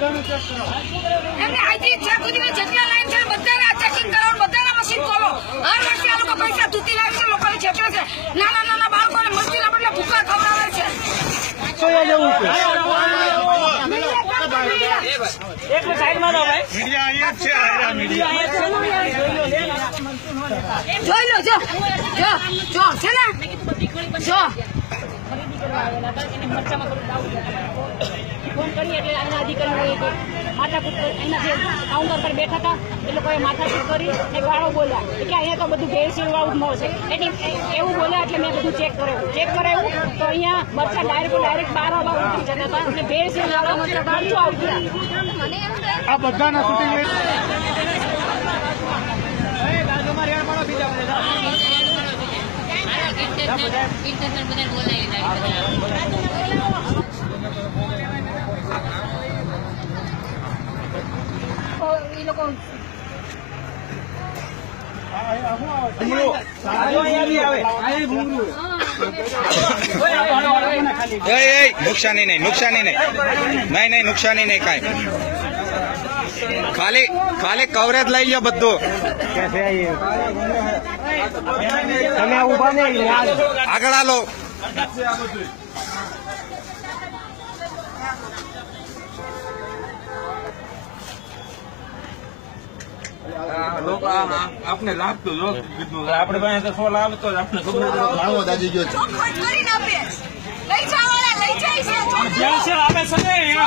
એમને આઈથી જ્યાં સુધી જેટલા લાઈન છે બધાને ચેકિંગ કરાવો, બધાના મશીન ખોલો. હર વર્ષે આ લોકો પૈસા તૂટી લાવીને લોકોને છેતરે છે. નાના નાના બાળકોને મસ્તીના બદલે ભૂખા ખવડાવે છે. એક સાઈડમાં દો ભાઈ. મીડિયા અહીંયા જ છે. જોઈ લો, જો છે ને, જો ફોન કરી એટલે આના અધિકારીઓ માથાકૂટ એના જે કાઉન્ટર પર બેઠા હતા એ લોકોએ માથાકૂટ કરી ને ગાળો બોલ્યા કે અહીંયા તો બધું ભેળસેળ વાળું જ મળશે. એટલે એવું બોલ્યા એટલે મેં બધું ચેક કરાવ્યું તો અહીંયા મરચા ડાયરેક્ટ 12 ઉતરી જતા હતા અને ભેળસેળ વાળા મરચા 12 આવતી. આ બધાના શૂટિંગ એ લોકો નુકસાની નહીં, નુકસાની નહીં કાંઈ. ખાલી કવરેજ લઈ લો બધું. તમે ઉભા નહીં આગળ આલો. આપણે લાગતું કીધું આપણે પાસે તો 16 આવતો આપણે ખબર લાવો દાદી ગયો કરીને આપે. લઈ જાઓ, લઈ જાય છે. ભેળસેળ આપે છે ને એમ.